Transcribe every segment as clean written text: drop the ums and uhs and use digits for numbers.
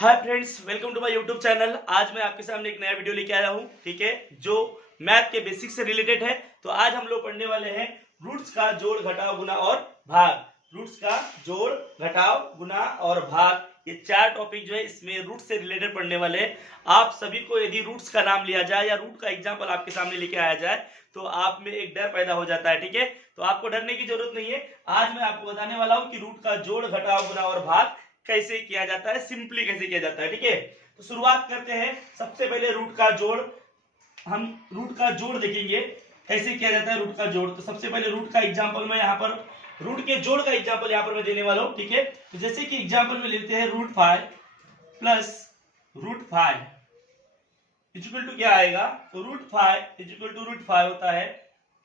Hi friends, welcome to my YouTube channel. आज मैं आपके सामने एक नया वीडियो लेके आया हूँ, ठीक है, जो मैथ के बेसिक्स से रिलेटेड है। तो आज हम लोग पढ़ने वाले हैं रूट्स का जोड़, घटाव, गुना और भाग। रूट्स का जोड़, घटाव, गुना और भाग, ये चार टॉपिक जो है इसमें रूट से रिलेटेड पढ़ने वाले हैं। आप सभी को यदि रूट्स का नाम लिया जाए या रूट का एग्जाम्पल आपके सामने लेके आया जाए तो आप में एक डर पैदा हो जाता है, ठीक है। तो आपको डरने की जरूरत नहीं है। आज मैं आपको बताने वाला हूँ कि रूट का जोड़, घटाव, गुना और भाग कैसे किया जाता है, सिंपली कैसे किया जाता है, ठीक है। तो शुरुआत करते हैं। सबसे पहले रूट का जोड़, हम रूट का जोड़ देखेंगे कैसे किया जाता है रूट का जोड़। तो सबसे पहले रूट का एग्जांपल मैं यहाँ पर, रूट के जोड़ का एग्जांपल यहाँ पर मैं देने वाला हूँ, ठीक है। तो जैसे कि एग्जांपल में लेते हैं √5 प्लस √5 इक्वल टू क्या आएगा। तो √5 इक्वल टू √5 होता है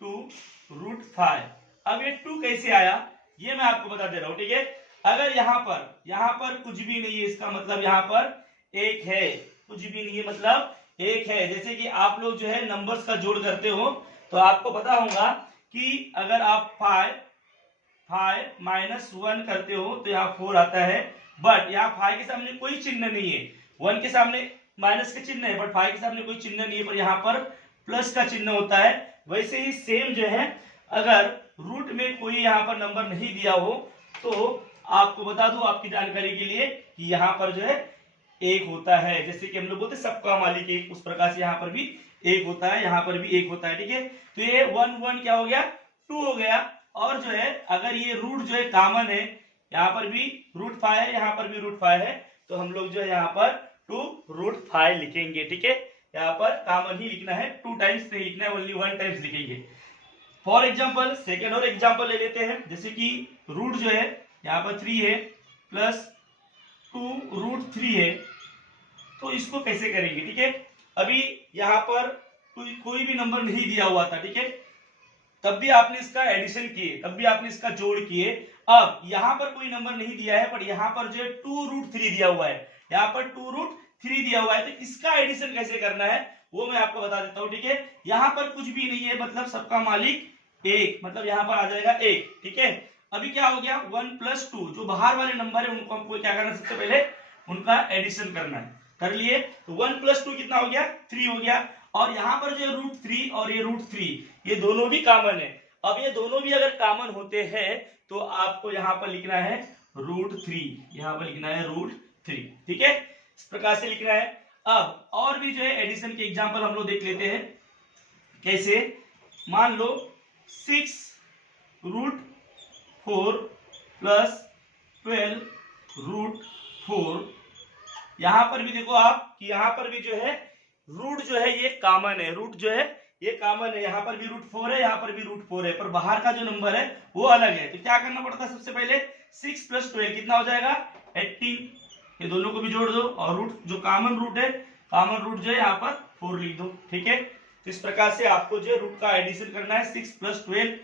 2√5। अब ये 2 कैसे आया ये मैं आपको बता दे रहा हूँ, ठीक है। अगर यहाँ पर कुछ भी नहीं है, इसका मतलब यहाँ पर एक है, कुछ भी नहीं है मतलब एक है। जैसे कि आप लोग जो है नंबर्स का जोड़ करते हो तो आपको पता होगा कि अगर आप 5 माइनस 1 करते हो तो यहाँ 4 आता है। बट यहाँ 5 के सामने कोई चिन्ह नहीं है, 1 के सामने माइनस का चिन्ह है, बट 5 के सामने कोई चिन्ह नहीं है, पर यहाँ पर प्लस का चिन्ह होता है। वैसे ही सेम जो है, अगर रूट में कोई यहाँ पर नंबर नहीं दिया हो तो आपको बता दूं आपकी जानकारी के लिए कि यहाँ पर जो है एक होता है। जैसे कि हम लोग बोलते सबका मालिक एक, उस प्रकार से यहाँ पर भी एक होता है, यहाँ पर भी एक होता है, ठीक है। तो ये 1 क्या हो गया, 2 हो गया। और जो है अगर ये रूट जो है कॉमन है, यहाँ पर भी √5 है, यहाँ पर भी √5 है, तो हम लोग जो है यहाँ पर 2√5 लिखेंगे, ठीक है। यहाँ पर कॉमन ही लिखना है, 2 टाइम्स नहीं लिखना है, ओनली 1 टाइम्स लिखेंगे। फॉर एग्जाम्पल सेकेंड और एग्जाम्पल ले लेते हैं। जैसे कि रूट जो है यहाँ पर 3 है प्लस 2√3 है, तो इसको कैसे करेंगे, ठीक है। अभी यहाँ पर कोई भी नंबर नहीं दिया हुआ था, ठीक है, तब भी आपने इसका एडिशन किए, तब भी आपने इसका जोड़ किए। अब यहाँ पर कोई नंबर नहीं दिया है, पर यहाँ पर जो है 2√3 दिया हुआ है, यहाँ पर 2√3 दिया हुआ है, तो इसका एडिशन कैसे करना है वो मैं आपको बता देता हूँ, ठीक है। यहाँ पर कुछ भी नहीं है, मतलब सबका मालिक एक, मतलब यहाँ पर आ जाएगा एक, ठीक है। अभी क्या हो गया, 1 + 2 जो बाहर वाले नंबर है उनको हमको क्या करना है, सबसे पहले उनका एडिशन करना है। कर लिए, तो 1 + 2 कितना हो गया, 3 हो गया। और यहाँ पर जो √3 और ये √3 ये दोनों भी कॉमन है। अब ये दोनों भी अगर कॉमन होते हैं तो आपको यहाँ पर लिखना है √3, यहाँ पर लिखना है √3, ठीक है, इस प्रकार से लिखना है। अब और भी जो है एडिशन के एग्जाम्पल हम लोग देख लेते हैं कैसे। मान लो 6√4 प्लस 12√4। यहां पर भी देखो आप कि यहां पर भी जो है रूट जो है ये कॉमन है, रूट जो है ये कॉमन है। यहां पर भी √4 है, यहां पर भी √4 है, पर बाहर का जो नंबर है वो अलग है। तो क्या करना पड़ता है, सबसे पहले 6 + 12 कितना हो जाएगा, 18। ये दोनों को भी जोड़ दो और रूट जो कॉमन रूट है, कॉमन रूट जो है यहाँ पर 4 लिख दो, ठीक है। तो इस प्रकार से आपको जो रूट का एडिशन करना है, 6 + 12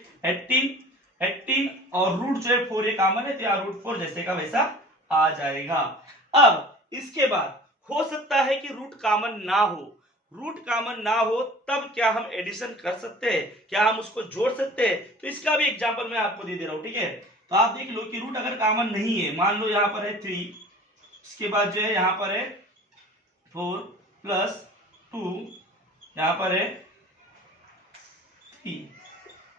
18 और रूट जो है 4 ये कॉमन है, तो यहाँ √4 जैसे का वैसा आ जाएगा। अब इसके बाद हो सकता है कि रूट कॉमन ना हो, रूट कॉमन ना हो तब क्या हम एडिशन कर सकते हैं, क्या हम उसको जोड़ सकते हैं, तो इसका भी एग्जांपल मैं आपको दे दे रहा हूं, ठीक है। तो आप देख लो कि रूट अगर कॉमन नहीं है, मान लो यहाँ पर है 3, इसके बाद जो है यहाँ पर है 4 + 2, यहाँ पर है 3,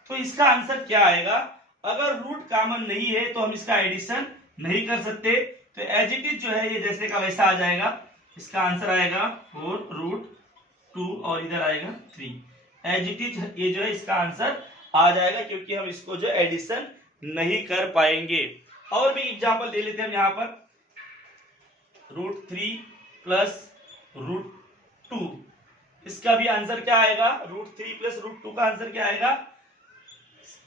तो इसका आंसर क्या आएगा। अगर रूट कॉमन नहीं है तो हम इसका एडिशन नहीं कर सकते, तो एज इट इज जो है ये जैसे का वैसा आ जाएगा। इसका आंसर आएगा 4√2 और इधर आएगा 3, एज इट इज ये जो है इसका आंसर आ जाएगा, क्योंकि हम इसको जो एडिशन नहीं कर पाएंगे। और भी एग्जांपल ले लेते हैं हम यहाँ पर, √3 + √2, इसका भी आंसर क्या आएगा, √3 + √2 का आंसर क्या आएगा,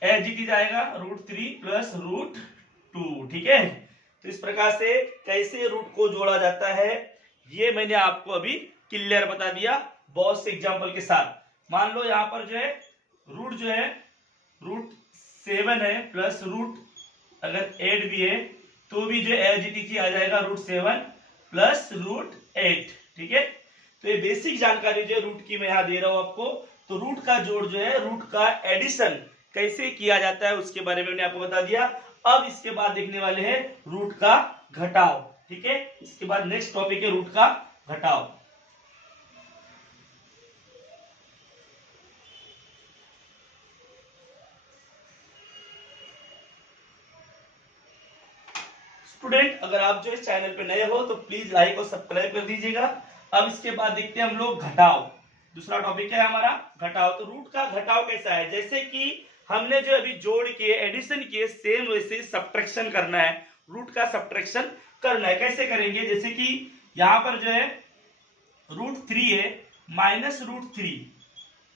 एज इट इज आएगा √3 + √2, ठीक है। तो इस प्रकार से कैसे रूट को जोड़ा जाता है ये मैंने आपको अभी क्लियर बता दिया बहुत से एग्जांपल के साथ। मान लो यहाँ पर जो है रूट जो है √7 है प्लस रूट अगर 8 भी है तो भी जो एज इट इज आ जाएगा √7 + √8, ठीक है। तो ये बेसिक जानकारी जो है रूट की मैं यहाँ दे रहा हूं आपको। तो रूट का जोड़ जो है, रूट का एडिशन कैसे किया जाता है उसके बारे में मैंने आपको बता दिया। अब इसके बाद देखने वाले हैं रूट का घटाव। ठीक है। इसके बाद नेक्स्ट टॉपिक है रूट का घटाव। स्टूडेंट, अगर आप जो इस चैनल पे नए हो तो प्लीज लाइक और सब्सक्राइब कर दीजिएगा। अब इसके बाद देखते हैं हम लोग घटाव। दूसरा टॉपिक है हमारा घटाव। तो रूट का घटाव कैसा है, जैसे कि हमने जो अभी जोड़ के एडिशन किए सेम वैसे सब्ट्रैक्शन करना है, रूट का सब्ट्रैक्शन करना है। कैसे करेंगे, जैसे कि यहाँ पर जो है √3 है माइनस √3,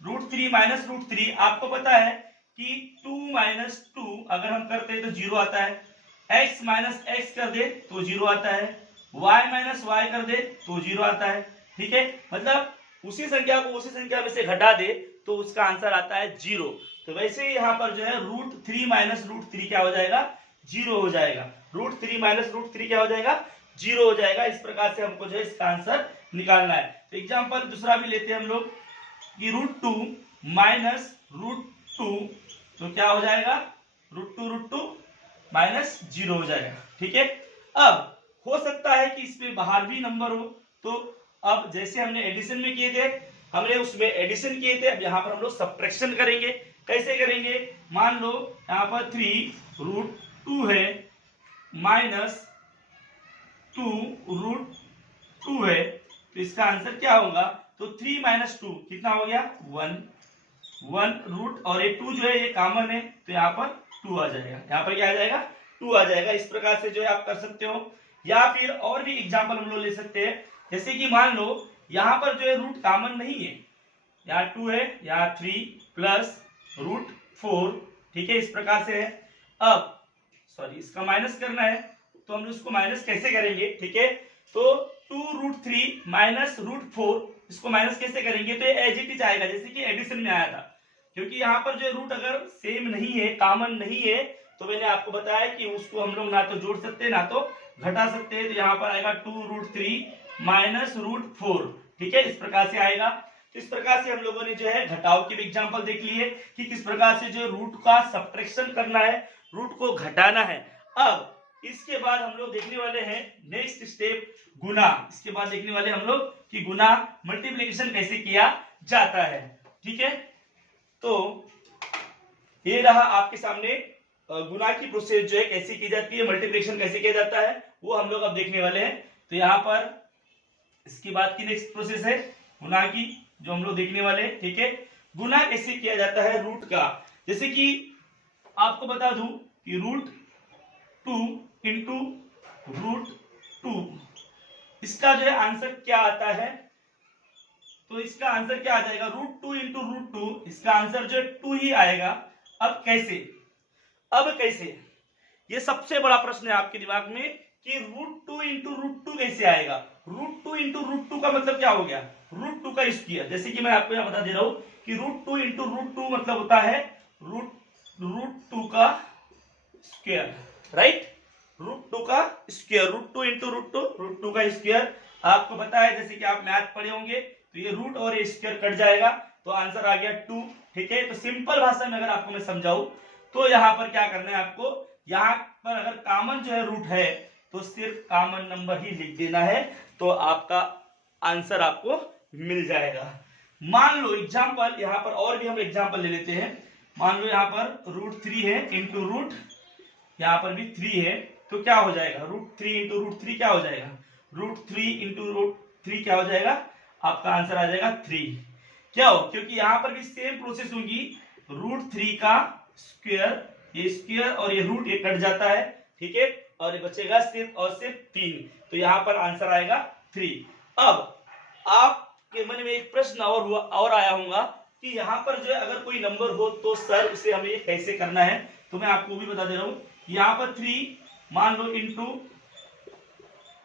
√3 माइनस √3। आपको पता है कि 2 माइनस 2 अगर हम करते हैं तो 0 आता है, x माइनस एक्स कर दे तो 0 आता है, y माइनस वाई कर दे तो 0 आता है। ठीक है, मतलब उसी संख्या को उसी संख्या में से घटा दे तो उसका आंसर आता है 0। तो वैसे ही यहाँ पर जो है √3 माइनस √3 क्या हो जाएगा, 0 हो जाएगा। √3 माइनस √3 क्या हो जाएगा, 0 हो जाएगा। इस प्रकार से हमको जो है इसका आंसर निकालना है। तो एग्जाम्पल दूसरा भी लेते हैं हम लोग कि √2 माइनस √2 तो क्या हो जाएगा, √2 माइनस 0 हो जाएगा। ठीक है, अब हो सकता है कि इसमें बाहर भी नंबर हो, तो अब जैसे हमने एडिशन में किए थे, हमने उसमें एडिशन किए थे, अब यहाँ पर हम लोग सब्ट्रैक्शन करेंगे। कैसे करेंगे, मान लो यहाँ पर 3√2 है माइनस 2√2 है, तो इसका आंसर क्या होगा, तो 3 माइनस 2 कितना हो गया, 1 रूट, और ये 2 जो है ये कॉमन है तो यहाँ पर 2 आ जाएगा, यहाँ पर क्या आ जाएगा, 2 आ जाएगा। इस प्रकार से जो है आप कर सकते हो। या फिर और भी एग्जांपल हम लोग ले सकते हैं, जैसे कि मान लो यहाँ पर जो है रूट कॉमन नहीं है, यहाँ 2 है, यहाँ 3 प्लस √4। ठीक है, इस प्रकार से है। अब सॉरी इसका माइनस करना है, तो हम इसको माइनस कैसे करेंगे, ठीक है, तो 2√3 माइनस √4 इसको माइनस कैसे करेंगे, तो एज इट इज आएगा जैसे कि एडिशन में आया था। क्योंकि यहाँ पर जो रूट अगर सेम नहीं है, कॉमन नहीं है, तो मैंने आपको बताया कि उसको हम लोग ना तो जोड़ सकते हैं ना तो घटा सकते हैं। तो यहाँ पर आएगा 2√3 माइनस √4। ठीक है, इस प्रकार से आएगा। तो इस प्रकार से हम लोगों ने जो है घटाव की भी एग्जांपल देख ली है कि किस प्रकार से जो रूट का सब्ट्रैक्शन करना है, रूट को घटाना है। अब इसके बाद हम लोग देखने वाले हैं नेक्स्ट स्टेप, गुना। इसके बाद देखने वाले हम लोग कि गुना मल्टीप्लिकेशन कैसे किया जाता है। ठीक है, तो ये रहा आपके सामने गुना की प्रोसेस जो है कैसे की जाती है, मल्टीप्लिकेशन कैसे किया जाता है, वो हम लोग अब देखने वाले हैं। तो यहाँ पर इसके बाद की नेक्स्ट प्रोसेस है गुना की, जो हम लोग देखने वाले हैं। ठीक है, गुना कैसे किया जाता है रूट का, जैसे कि आपको बता दूं कि √2 इंटू √2, इसका जो है आंसर क्या आता है, तो इसका आंसर क्या आ जाएगा, √2 इंटू √2, इसका आंसर जो है 2 ही आएगा। अब कैसे, ये सबसे बड़ा प्रश्न है आपके दिमाग में कि √2 इंटू √2 कैसे आएगा। √2 इंटू √2 का मतलब क्या हो गया, √2 का स्क्वायर। जैसे कि मैं आपको यहाँ बता दे रहा हूं कि √2 इंटू √2 मतलब होता है √2 का स्क्वायर, राइट, √2 का स्क्वायर, √2 इंटू √2 का स्क्वायर। आपको पता है जैसे कि आप मैथ पढ़े होंगे, तो ये रूट और ये स्क्वायर कट जाएगा तो आंसर आ गया 2। ठीक है, तो सिंपल भाषा में अगर आपको मैं समझाऊं तो यहाँ पर क्या करना है आपको, यहाँ पर अगर कॉमन जो है रूट है तो सिर्फ कॉमन नंबर ही लिख देना है, तो आपका आंसर आपको मिल जाएगा। मान लो एग्जाम्पल, यहाँ पर और भी हम एग्जाम्पल ले लेते हैं। मान लो यहाँ पर √3 है इंटू रूट, यहाँ पर भी 3 है, तो क्या हो जाएगा, √3 इंटू √3 क्या हो जाएगा, √3 इंटू √3 क्या हो जाएगा, आपका आंसर आ जाएगा 3। क्या हो, क्योंकि यहाँ पर भी सेम प्रोसेस होगी, √3 का स्क्वायर, ये स्क्वायर और ये रूट ये कट जाता है। ठीक है, और ये बचेगा सिर्फ और सिर्फ 3, तो यहाँ पर आंसर आएगा 3। अब आपके मन में एक प्रश्न और आया होगा कि यहाँ पर जो है अगर कोई नंबर हो तो सर उसे हमें कैसे करना है, तो मैं आपको भी बता दे रहा हूँ। यहाँ पर 3 मान लो इंटू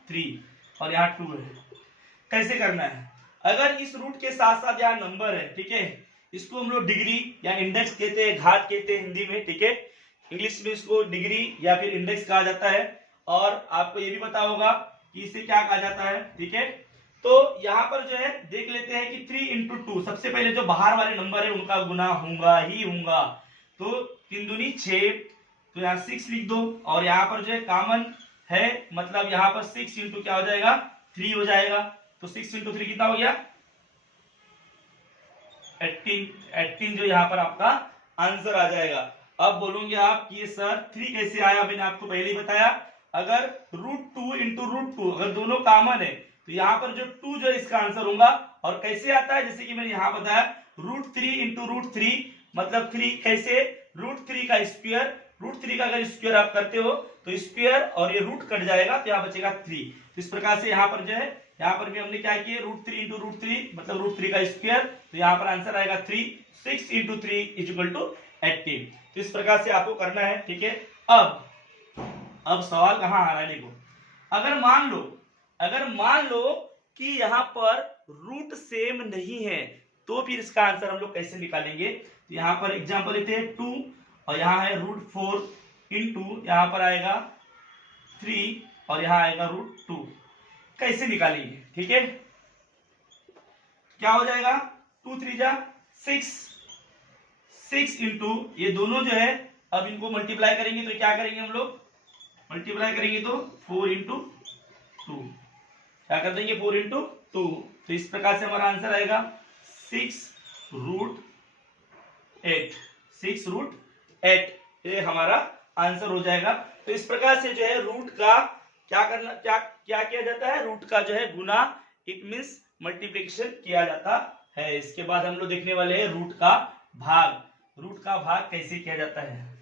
3 और यहाँ 2 है, कैसे करना है, अगर इस रूट के साथ साथ यहाँ नंबर है, ठीक है, इसको हम लोग डिग्री या इंडेक्स कहते हैं, घात कहते हैं हिंदी में। ठीक है, इंग्लिश में इसको डिग्री या फिर इंडेक्स कहा जाता है, और आपको ये भी पता होगा कि इसे क्या कहा जाता है। ठीक है, तो यहाँ पर जो है देख लेते हैं कि 3 इंटू 2, सबसे पहले जो बाहर वाले नंबर है उनका गुना होगा ही होगा, तो 3 दूनी 6, तो यहाँ 6 लिख दो, और यहाँ पर जो है कॉमन है, मतलब यहाँ पर 6 इंटू क्या हो जाएगा 3 हो जाएगा। तो 6 इंटू 3 कितना हो गया 18 जो यहाँ पर आपका आंसर आ जाएगा। अब बोलोगे आप कि सर 3 कैसे आया, मैंने आपको पहले ही बताया, अगर √2 इंटू √2 अगर दोनों कॉमन है तो यहाँ पर जो 2 जो इसका आंसर होगा। और कैसे आता है, जैसे कि मैंने यहाँ बताया √3 इंटू √3 मतलब 3 कैसे √3 का स्क्वायर, √3 का अगर स्क्वायर आप करते हो तो स्क्वायर और ये रूट कट जाएगा तो यहाँ बचेगा 3। तो इस प्रकार से यहाँ पर जो है, यहाँ पर भी हमने क्या किया √3 इंटू √3 मतलब √3 का स्क्वायर, तो यहाँ पर आंसर आएगा 3। 6 इंटू 3 इज इक्वल टू 18। तो इस प्रकार से आपको करना है, ठीक है। अब सवाल कहाँ आ रहा है देखो, अगर मान लो कि यहाँ पर रूट सेम नहीं है तो फिर इसका आंसर हम लोग कैसे निकालेंगे। तो यहाँ पर एग्जांपल लेते हैं 2 और यहाँ है √4 इंटू यहाँ पर आएगा 3 और यहाँ आएगा √2, कैसे निकालेंगे, ठीक है। क्या हो जाएगा 2 3 जा 6 इंटू ये दोनों जो है, अब इनको मल्टीप्लाई करेंगे तो क्या करेंगे हम लोग, मल्टीप्लाई करेंगे तो 4 इंटू 2, क्या कर देंगे 4 इंटू 2। तो इस प्रकार से हमारा आंसर आएगा 6√8 ये हमारा आंसर हो जाएगा। तो इस प्रकार से जो है रूट का क्या करना, क्या किया जाता है, रूट का जो है गुना, इट मींस मल्टीप्लिकेशन किया जाता है। इसके बाद हम लोग देखने वाले हैं रूट का भाग कैसे किया जाता है।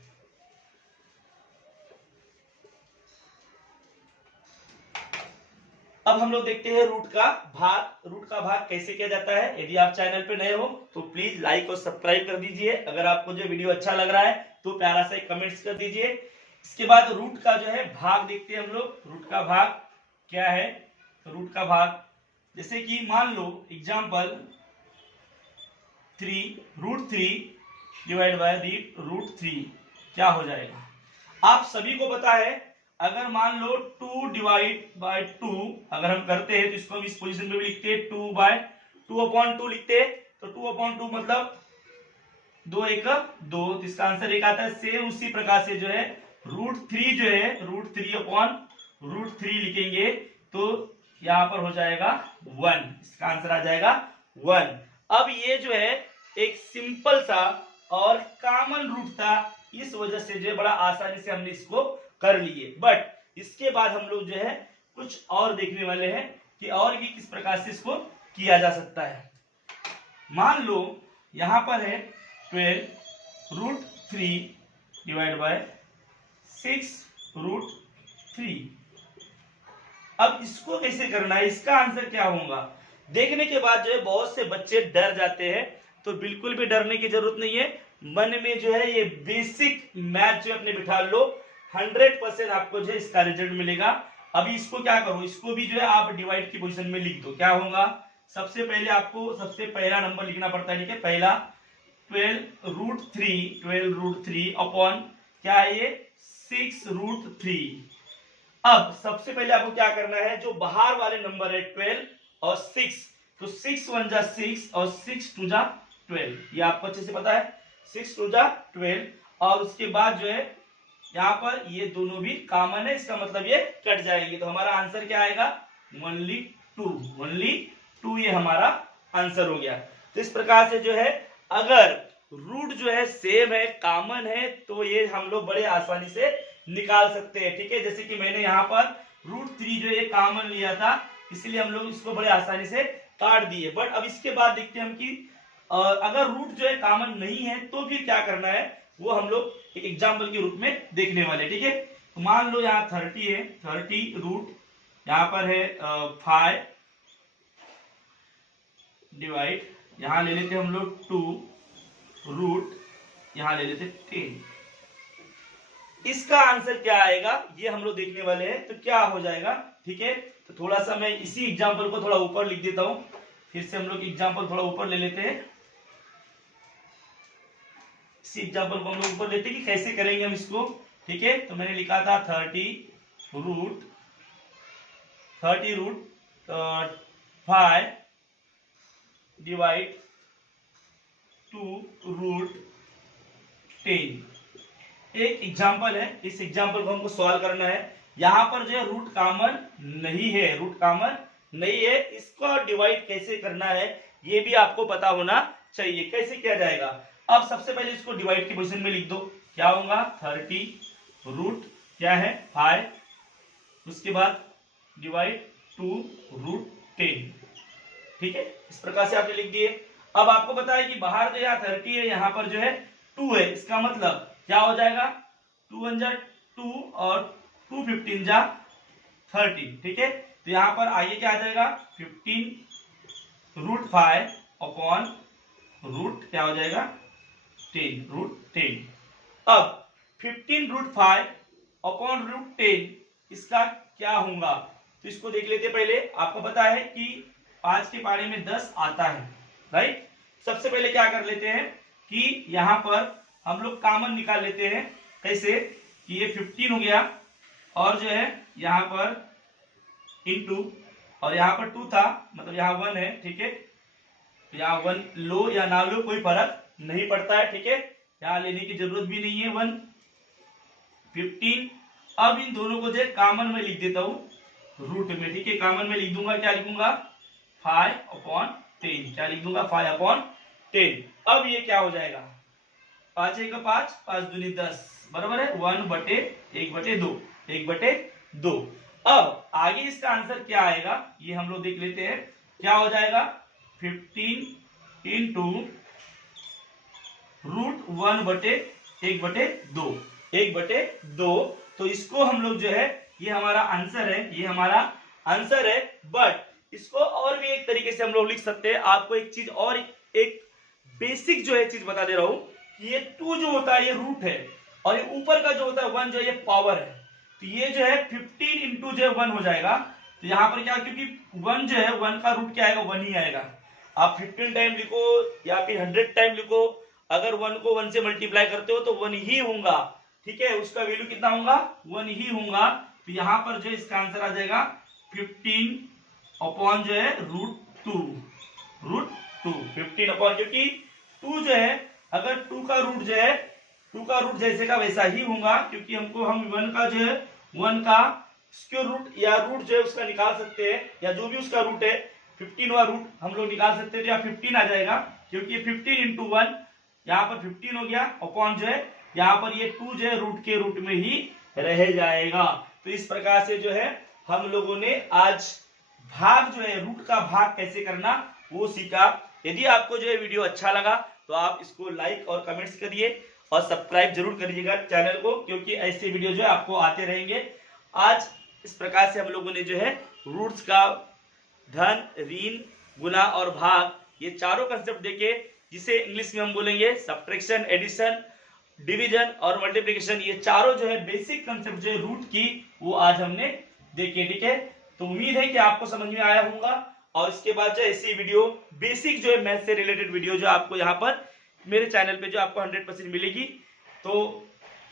अब हम लोग देखते हैं रूट का भाग कैसे किया जाता है। यदि आप चैनल पे नए हो तो प्लीज लाइक और सब्सक्राइब कर दीजिए। अगर आपको जो वीडियो अच्छा लग रहा है तो प्यारा सा कमेंट्स कर दीजिए। इसके बाद रूट का जो है भाग देखते हैं हम लोग, रूट का भाग क्या है। तो रूट का भाग जैसे कि मान लो एग्जाम्पल 3√3 डिवाइड बाय √3 क्या हो जाएगा। आप सभी को पता है, अगर मान लो 2 डिवाइड बाय 2 अगर हम करते हैं तो इसको हम इस पोजीशन में भी लिखते हैं 2/2 लिखते हैं। तो 2/2 मतलब 2 1 2, तो इसका आंसर एक आता है। सेम उसी प्रकार से जो है √3 जो है √3/√3 लिखेंगे तो यहां पर हो जाएगा 1, इसका आंसर आ जाएगा 1। अब ये जो है एक सिंपल सा और कॉमन रूट था, इस वजह से जो है बड़ा आसानी से हमने इसको कर लिए। बट इसके बाद हम लोग जो है कुछ और देखने वाले हैं कि और भी किस प्रकार से इसको किया जा सकता है। मान लो यहां पर है 12√3 डिवाइड बाय 6√3। अब इसको कैसे करना है, इसका आंसर क्या होगा। देखने के बाद जो है बहुत से बच्चे डर जाते हैं, तो बिल्कुल भी डरने की जरूरत नहीं है। मन में जो है ये बेसिक मैथ जो अपने बिठा लो, 100% आपको जो है इसका रिजल्ट मिलेगा। अभी इसको क्या करो, इसको भी जो है आप डिवाइड की पोजीशन में लिख दो। क्या होगा, सबसे पहले आपको सबसे पहला नंबर लिखना पड़ता है, ठीक है। पहला 12√3 अपॉन क्या है ये 6√3। अब सबसे पहले आपको क्या करना है, जो बाहर वाले नंबर है 12 और 6, तो 6 1 जा 6 और 6 2 जा 12, ये आपको अच्छे से पता है 6 2 जा 12। और उसके बाद जो है यहाँ पर ये दोनों भी कॉमन है, इसका मतलब ये कट जाएंगे। तो हमारा आंसर क्या आएगा, ओनली 2 ये हमारा आंसर हो गया। तो इस प्रकार से जो है अगर रूट जो है सेम है, कॉमन है, तो ये हम लोग बड़े आसानी से निकाल सकते हैं, ठीक है। जैसे कि मैंने यहाँ पर √3 जो है कॉमन लिया था, इसलिए हम लोग इसको बड़े आसानी से काट दिए। बट अब इसके बाद देखते हैं हम कि अगर रूट जो है कॉमन नहीं है तो फिर क्या करना है, वो हम लोग एक एग्जाम्पल के रूप में देखने वाले, ठीक है। तो मान लो यहाँ 30 है, 30 रूट यहाँ पर है 5 डिवाइड, यहाँ ले लेते हम लोग 2 रूट यहाँ ले लेते 10। इसका आंसर क्या आएगा ये हम लोग देखने वाले हैं। तो क्या हो जाएगा, ठीक है। तो थोड़ा सा मैं इसी एग्जाम्पल को थोड़ा ऊपर लिख देता हूं, फिर से हम लोग एग्जाम्पल थोड़ा ऊपर ले लेते हैं। इसी एग्जाम्पल को हम लोग ऊपर लेते हैं कि कैसे करेंगे हम इसको, ठीक है। तो मैंने लिखा था 30 रूट 5 डिवाइड 2 रूट 10। एक एग्जाम्पल है, इस एग्जाम्पल को हमको सॉल्व करना है। यहाँ पर जो है रूट कॉमन नहीं है, रूट कॉमन नहीं है। इसको डिवाइड कैसे करना है ये भी आपको पता होना चाहिए। कैसे किया जाएगा? अब सबसे पहले इसको डिवाइड की पोजीशन में लिख दो। क्या होगा? 30 रूट क्या है 5, उसके बाद डिवाइड 2 रूट 10। ठीक है, इस प्रकार से आपने लिख दिए। अब आपको पता है कि बाहर जो यहाँ 30 है, यहाँ पर जो है 2 है। इसका मतलब क्या हो जाएगा? 2 1 जा 2 और 2 15 जा 13। ठीक है, तो यहाँ पर आइए क्या आ जाएगा? 15 रूट 5 अपॉन रूट क्या हो जाएगा? 10 रूट 10। अब 15 रूट 5 अपॉन रूट 10 इसका क्या होगा? तो इसको देख लेते पहले। आपको पता है कि 5 के पारे में 10 आता है, राइट। सबसे पहले क्या कर लेते हैं कि यहाँ पर हम लोग कॉमन निकाल लेते हैं। कैसे? कि ये 15 हो गया और जो है यहाँ पर इंटू, और यहाँ पर 2 था, मतलब यहाँ 1 है। ठीक है, यहाँ 1 लो या ना लो कोई फर्क नहीं पड़ता है। ठीक है, यहाँ लेने की जरूरत भी नहीं है। 1 15। अब इन दोनों को जो कॉमन में लिख देता हूँ रूट में। ठीक है, कॉमन में लिख दूंगा। क्या लिखूंगा? 5 अपॉन 10। क्या लिख दूंगा? 5 अपॉन 10। अब ये क्या हो जाएगा? 5 1 5, 5 दूनी 10, बराबर है 1/1/2, 1/2। अब आगे इसका आंसर क्या आएगा ये हम लोग देख लेते हैं। क्या हो जाएगा? 15 इंटू रूट 1/1/2, 1/2। तो इसको हम लोग जो है, ये हमारा आंसर है, ये हमारा आंसर है। बट इसको और भी एक तरीके से हम लोग लिख सकते हैं। आपको एक चीज और, एक बेसिक जो है चीज बता दे रहा हूं कि ये 2 जो होता है ये रूट है, और ये ऊपर का जो होता है 1 जो है ये पावर है। तो ये जो है 15 इंटू जो है 1 हो जाएगा। तो यहाँ पर क्या, क्योंकि 1 जो है 1 का रूट क्या आएगा? 1 ही आएगा। आप 15 टाइम लिखो या फिर 100 टाइम लिखो, अगर 1 को 1 से मल्टीप्लाई करते हो तो 1 ही होगा। ठीक है, उसका वैल्यू कितना होगा? 1 ही होगा। तो यहाँ पर जो इसका आंसर आ जाएगा 15 अपॉन जो है रूट 2, रूट 2। 15 अपॉन, क्योंकि 2 जो है, अगर 2 का रूट जो है, 2 का रूट जैसे का वैसा ही होगा, क्योंकि हमको हम 1 का जो है 1 का स्क्वायर रूट या रूट जो है उसका निकाल सकते हैं, या जो भी उसका रूट है 15वां रूट हम लोग निकाल सकते हैं। तो यहाँ 15 आ जाएगा, क्योंकि 15 इंटू 1 यहाँ पर 15 हो गया, अपॉन जो है यहाँ पर ये 2 जो है रूट के रूट में ही रह जाएगा। तो इस प्रकार से जो है हम लोगों ने आज भाग जो है, रूट का भाग कैसे करना वो सीखा। यदि आपको जो है वीडियो अच्छा लगा तो आप इसको लाइक और कमेंट्स करिए और सब्सक्राइब जरूर करिएगा चैनल को, क्योंकि ऐसे वीडियो जो है आपको आते रहेंगे। आज इस प्रकार से हम लोगों ने जो है रूट्स का धन, ऋण, गुना और भाग, ये चारों कंसेप्ट देखे, जिसे इंग्लिश में हम बोलेंगे सब्ट्रैक्शन, एडिशन, डिवीजन और मल्टीप्लिकेशन। ये चारों जो है बेसिक कंसेप्ट जो है रूट की, वो आज हमने देखे। ठीक है, तो उम्मीद है कि आपको समझ में आया होगा। और इसके बाद जो ऐसी वीडियो, बेसिक जो है मैथ से रिलेटेड वीडियो जो आपको यहाँ पर मेरे चैनल पे जो आपको 100% मिलेगी। तो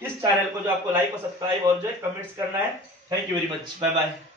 इस चैनल को जो आपको लाइक और सब्सक्राइब और जो है कमेंट्स करना है। Thank you very much, bye bye.